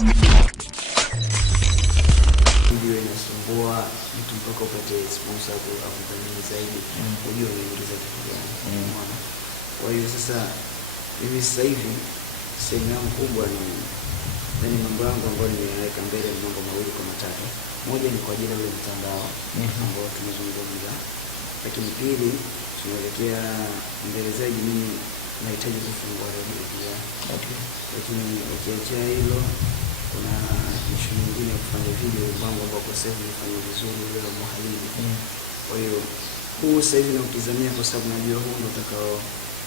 Video inasumbua mtu mpaka upate sponsor au kudhamini zaidi, unajua unaingiza kitu gani. Unaona? Kwa hiyo sasa mimi sasa hivi sehemu yangu kubwa ni mambo yangu ambayo nimeweka mbele ni mambo mawili kwa matatu. Moja ni kwa ajili ya ule mtandao ambao tumezungumza. Lakini pili tunaelekea mbele zaidi, mimi nahitaji kufungua redio pia. Lakini ukiachia hilo kuna issue nyingine ya kufanya video mambo ambayo kwa sasa nifanye vizuri ule wa muhalili. Kwa hiyo huu sasa hivi nautizamia kwa sababu najua huu ndio utakao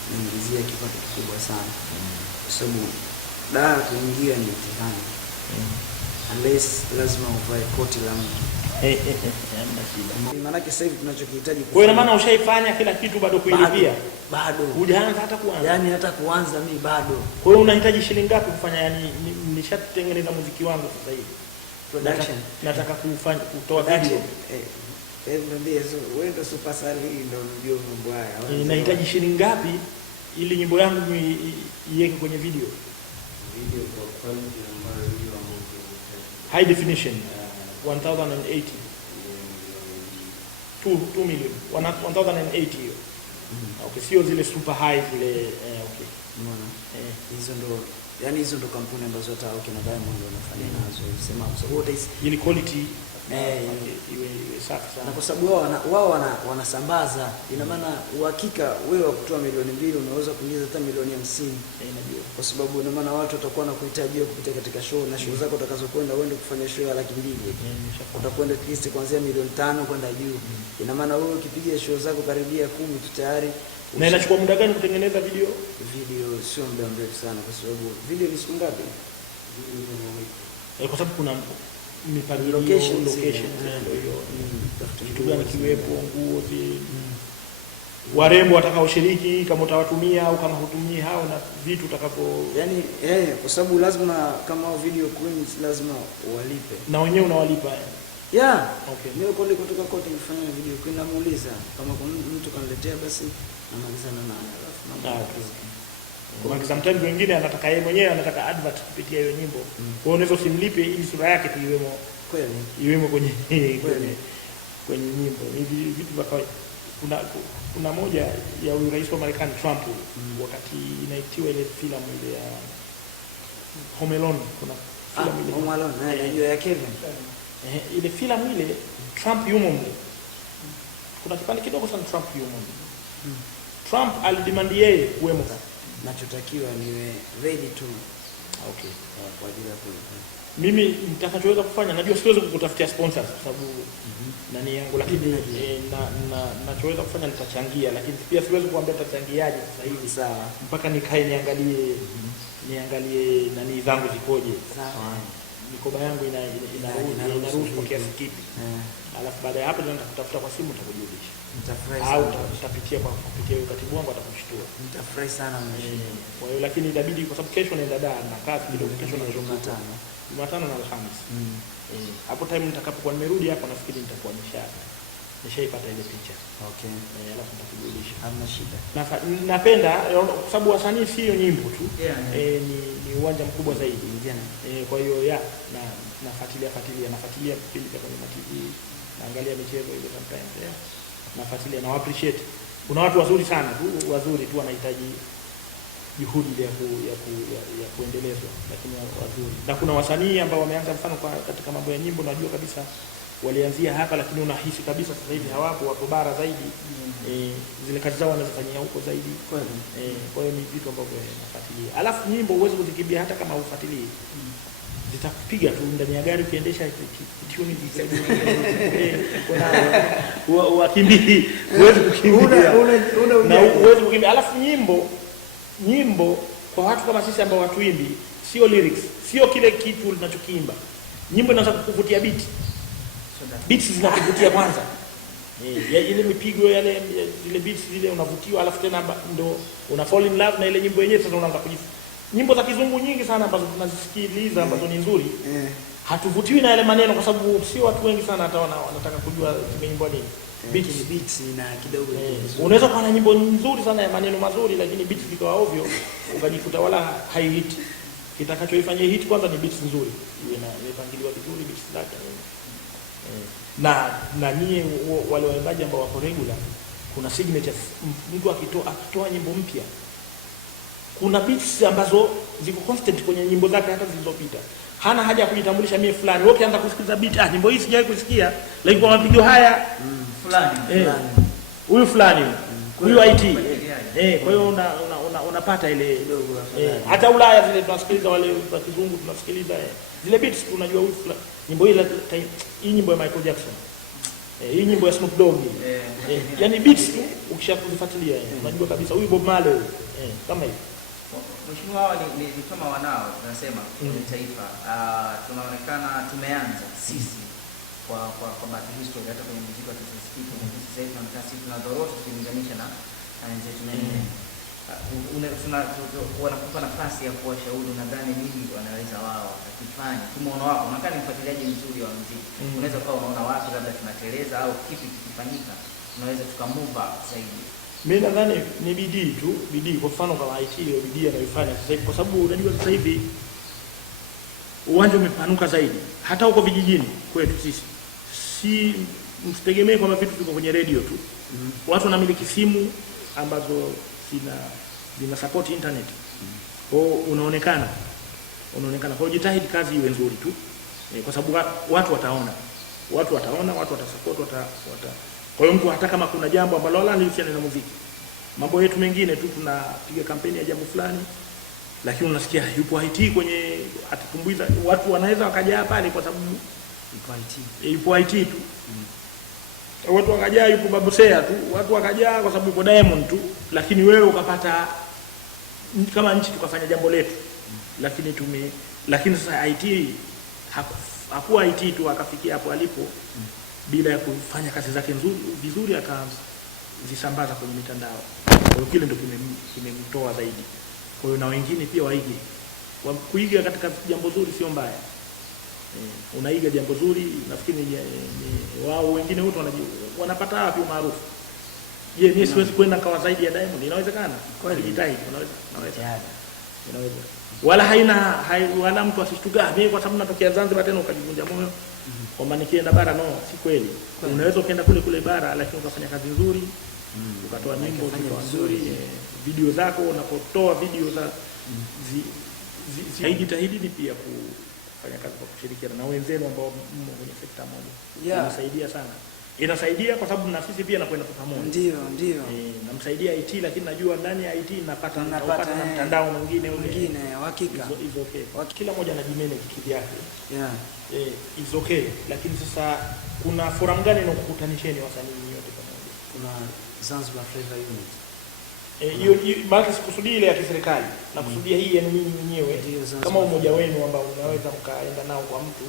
niingizia kipato kikubwa sana. Kwa sababu daa kuingia ni mtihani. Unless lazima uvae koti la mtu. Maana sasa hivi tunachokihitaji kwa ina maana ushaifanya kila kitu bado kuilipia? Bado. Hujaanza hata kuanza. Yaani hata kuanza mimi bado. Kwa hiyo unahitaji shilingi ngapi kufanya? Yani nishatengeneza muziki wangu sasa hivi. Production. Nataka kutoa video. Ndio wewe ndio super star hii ndio unajua mambo haya. Inahitaji shilingi ngapi ili nyimbo yangu iweke kwenye video? Video kwa quality ambayo hiyo high definition 1080 2 million 1080 hiyo. Okay, sio zile super high zile. Okay, unaona hizo ndo, yani hizo ndo kampuni ambazo hata kina Diamond wanafanya nazo, sema kwa sababu ile quality iwe safi sana, na kwa sababu wao wanasambaza. Ina maana uhakika wewe wa kutoa milioni 2 unaweza kuingiza hata milioni 50. Najua, kwa sababu ina maana watu watakuwa wanakuhitaji kupita katika show, na show zako utakazokwenda uende kufanya show ya 200,000 utakwenda at least kuanzia milioni 5 kwenda juu. Ina maana wewe ukipiga show zako karibia 10 tu tayari. Na inachukua muda gani kutengeneza video? Video sio muda mrefu sana, kwa sababu video ni siku ngapi? Kwa sababu kuna mipangilio, location ndio hiyo. Kitu gani kiwepo, nguo warembo watakaoshiriki, kama utawatumia au kama hutumii hao, na vitu utakapo, yani kwa sababu lazima kama video queens lazima walipe, na wenyewe unawalipa. Okay. Mimi kutoka kote nifanya video queen, namuuliza kama kuna mtu kaniletea, basi namalizana naye, alafu mambo. Kwa sometimes wengine anataka yeye mwenyewe anataka advert kupitia hiyo nyimbo. Kwa hiyo unaweza simlipe ili sura yake tu iwemo kwenye nyimbo. Hivi vitu vya kawaida. Kuna moja ya rais wa Marekani Trump, wakati inaitiwa ile filamu ile ya Home Alone, kuna filamu ile Home Alone hiyo ya Kevin. Ile filamu ile Trump yumo mle. Kuna kipande kidogo sana Trump yumo mle. Trump alidemand yeye kuwemo. Nachotakiwa niwe ready to kwa ajili ya mimi nitakachoweza kufanya, najua siwezi kukutafutia sponsors kwa sababu nani yangu, lakini nachoweza kufanya nitachangia, lakini pia siwezi kuambia nitachangiaje sasa hivi. Sawa, mpaka nikae niangalie nani zangu zikoje. Sawa, mikoba yangu inaruhusu kwa kiasi kipi. Alafu baada ya hapo ndio nitakutafuta kwa simu, nitakujulisha. Nitafurahi au utapitia kupitia katibu wangu, atakushtua. Nitafurahi sana mheshimiwa. Kwa hiyo lakini inabidi, kwa sababu kesho naenda Dar na kazi kidogo, kesho na Jumatano na Alhamisi. Hapo time nitakapokuwa nimerudi hapa, nafikiri nitakuwa nishaipata ile picha. Okay. Alafu nitakujulisha. Hamna shida. Napenda kwa sababu wasanii sio nyimbo tu. Ni uwanja mkubwa zaidi. Kwa hiyo nafuatilia vipindi vya kwenye TV, naangalia michezo ile sometimes. Nafuatilia na appreciate. Kuna watu wazuri sana tu, wanahitaji juhudi ya kuendelezwa, lakini wazuri. Na kuna wasanii ambao wameanza, mfano katika mambo ya nyimbo, najua kabisa walianzia hapa, lakini unahisi kabisa sasa hivi hawapo, wapo bara zaidi. Zile kazi zao wanazifanyia huko zaidi. Kwa hiyo ni vitu ambavyo nafuatilia. Alafu nyimbo huwezi kuzikimbia hata kama ufuatilie. Zitakupiga tu ndani ya gari ukiendesha tune kuna wakimbii, huwezi kukimbia. Na huwezi kukimbia. Alafu nyimbo kwa watu kama sisi ambao watuimbi, sio lyrics, sio kile kitu unachokiimba. Nyimbo inaweza kukuvutia beats zinakuvutia kwanza. Ile mipigo yale, zile beats zile unavutiwa, alafu tena ndo una fall in love na ile nyimbo yenyewe. Sasa unaanza nyimbo za kizungu nyingi sana ambazo tunazisikiliza ambazo ni nzuri, hatuvutiwi na yale maneno, kwa sababu sio watu wengi sana hata wanataka kujua zimeimbwa nini. Beats na kidogo unaweza kuwa na nyimbo nzuri sana ya maneno mazuri, lakini beats zikawa ovyo, ukajikuta wala haihiti. kitakachoifanyia hit kwanza ni beats nzuri, iwe na imepangiliwa vizuri beats zake. Na nyie wale waimbaji ambao wako regular, kuna signatures. Mtu akitoa nyimbo mpya, kuna beats ambazo ziko constant kwenye nyimbo zake hata zilizopita. Hana haja ya kujitambulisha mimi fulani. Wewe ukianza kusikiliza beat, nyimbo hii sijawahi kusikia, lakini kwa mapigo haya fulani huyu fulani huyu IT. Kwa hiyo unapata ile hata Ulaya zile tunasikiliza, wale wa kizungu tunasikiliza zile beats, tunajua huyu fulani nyimbo hii nyimbo ya Michael Jackson, hii nyimbo ya Snoop Dogg, yani beats tu ukishakuzifuatilia unajua kabisa huyu Bob Marley, kama hivi. Mheshimiwa, hawa ni kama wanao tunasema kwenye taifa. Tunaonekana tumeanza sisi kwa back history, hata kwenye muziki wa kisasa sasa hivi tunataka sisi tunadhorota kulinganisha na wenzetu wengine. Wanakupa nafasi ya kuwashauri, nadhani nini wanaweza wao wakifanya. Kimono wako unakaa ni mfuatiliaji mzuri wa muziki, unaweza kuwa unaona wapi labda tunateleza au kipi kikifanyika tunaweza tukamove zaidi. Mimi nadhani ni bidii tu, bidii. Kwa mfano kama IT ile bidii anayoifanya sasa hivi, kwa sababu unajua sasa hivi uwanja umepanuka zaidi, hata huko vijijini kwetu sisi. Si msitegemee kwamba vitu viko kwenye radio tu. Watu wanamiliki simu ambazo zina support internet. Kwa unaonekana. Kwa hiyo jitahidi kazi iwe nzuri tu. Kwa sababu watu wataona, watu watasupport, Kwa hiyo mtu hata kama kuna jambo ambalo wala linahusiana na muziki, mambo yetu mengine tu, tunapiga kampeni ya jambo fulani, lakini unasikia yupo IT kwenye atitumbuiza, watu wanaweza wakaja pale kwa sababu yupo IT tu. Watu wakaja yupo Babosea tu, watu wakaja kwa sababu yupo Diamond tu, lakini wewe ukapata kama nchi tukafanya jambo letu. Lakini sasa IT hakuwa IT tu akafikia hapo alipo bila ya kufanya kazi zake vizuri, akazisambaza kwenye mitandao. Kwa hiyo kile ndio kimemtoa zaidi. Kwa hiyo na wengine pia waige. Kuiga katika jambo zuri sio mbaya. Unaiga jambo zuri, nafikiri ni wao wengine wote wanapata wapi maarufu. Je, mimi siwezi kwenda kwa zaidi ya Diamond? Inawezekana. Kwa hiyo jitahidi, inaweza. Wala mtu asishtuka mimi kwa sababu natokea Zanzibar tena ukajivunja moyo kwamba nikienda bara. No, si kweli. Unaweza ukaenda kule bara lakini ukafanya kazi nzuri, ukatoa nyimbo nzuri, video zako unapotoa video za jitahidi pia kufanya kazi kwa kushirikiana na wenzenu ambao mmo kwenye sekta moja. Inasaidia sana. Inasaidia kwa sababu na sisi pia nakwenda kwa pamoja. Ndio. Namsaidia IT, lakini najua ndani ya IT napata na mtandao mwingine hakika. Is okay. Kila mmoja anajimanage kivyake. Is okay. Lakini sasa kuna forum gani inakukutanisheni wasanii wote pamoja? Kuna Zanzibar Flavor Unit. Hiyo basi sikusudi ile ya kiserikali. Na kusudia hii yani mimi mwenyewe kama umoja wenu ambao unaweza mkaenda nao kwa mtu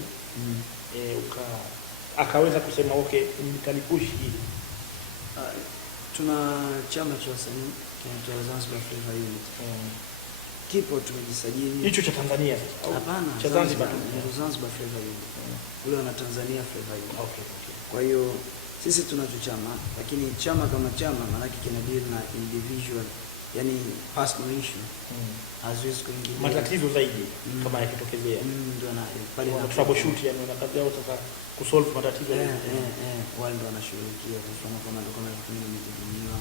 akaweza kusema okay, nitalipush hili. Tuna chama cha wasanii kinaitwa Zanzibar Flavor Unit. Kipo tumejisajili. Hicho cha Tanzania sasa? Hapana, cha Zanzibar. Zanzibar Flavor Unit. Ule wana Tanzania Flavor Unit. Okay. Kwa hiyo sisi tunacho chama, lakini chama kama chama maana yake kina deal na individual, yani personal issue. Haziwezi kuingilia matatizo zaidi kama yakitokezea. Ndio na pale na troubleshoot, yani wanakazi yao sasa kusolve matatizo. Wao ndio wanashughulikia kwa mfano kama ndio kama kimejadiliwa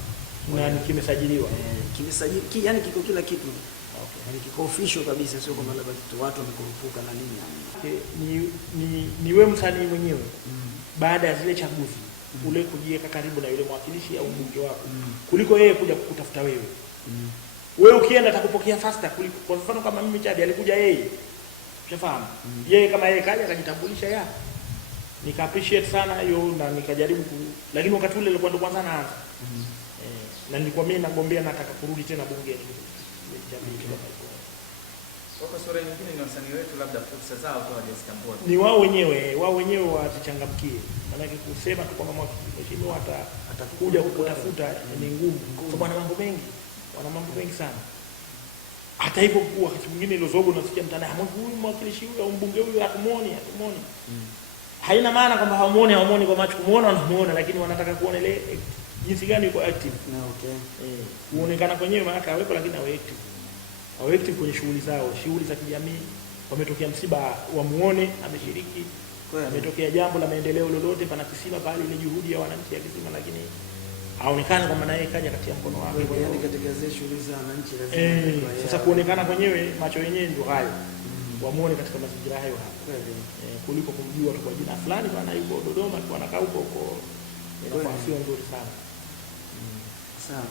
na kimesajiliwa. Kimesajili, yani kiko kila kitu. Yani kiko official kabisa, sio kama labda watu wamekurupuka na nini. Ni wewe msanii mwenyewe baada ya zile chaguzi ule kujiweka karibu na yule mwakilishi au mbunge wako kuliko yeye kuja kukutafuta wewe. Wewe ukienda atakupokea faster kuliko, kwa mfano kama mimi Chadi alikuja yeye. Ushafahamu? Yeye kama yeye kaja akajitambulisha nika appreciate sana hiyo na nikajaribu lakini wakati ule nilikuwa ndo kwanza naanza. Na nilikuwa mimi nagombea nataka kurudi tena bungeni. Kwa sura nyingine ni wasanii wetu labda fursa zao tu hawajazitambua. Ni wao wenyewe wazichangamkie. Maana kusema tu kwamba mheshimiwa atakuja kutafuta ni ngumu. Kwa sababu wana mambo mengi sana. Hata hivyo wakati mwingine ile zogo nasikia mtandao huyu mwakilishi huyu au mbunge huyu hatumuoni. Haina maana kwamba hawamuoni kwa macho, kumuona wanamuona, lakini wanataka kuona ile jinsi gani yuko active. Okay. Kuonekana kwenyewe maana hawepo lakini awe active. wawe active kwenye shughuli zao, shughuli za kijamii. Wametokea msiba, wamuone ameshiriki. Ametokea jambo la maendeleo lolote, pana kisima pale, ile juhudi ya wananchi ya kisima, lakini haonekani kwamba naye kaja katika mkono wake. Yaani katika zile shughuli za wananchi lazima sasa kuonekana kwenyewe, macho yenyewe ndio hayo. Wamuone katika mazingira hayo hapo. Kuliko kumjua tu kwa jina fulani bwana yuko Dodoma tu anakaa huko huko. Inakuwa sio nzuri sana. Sawa.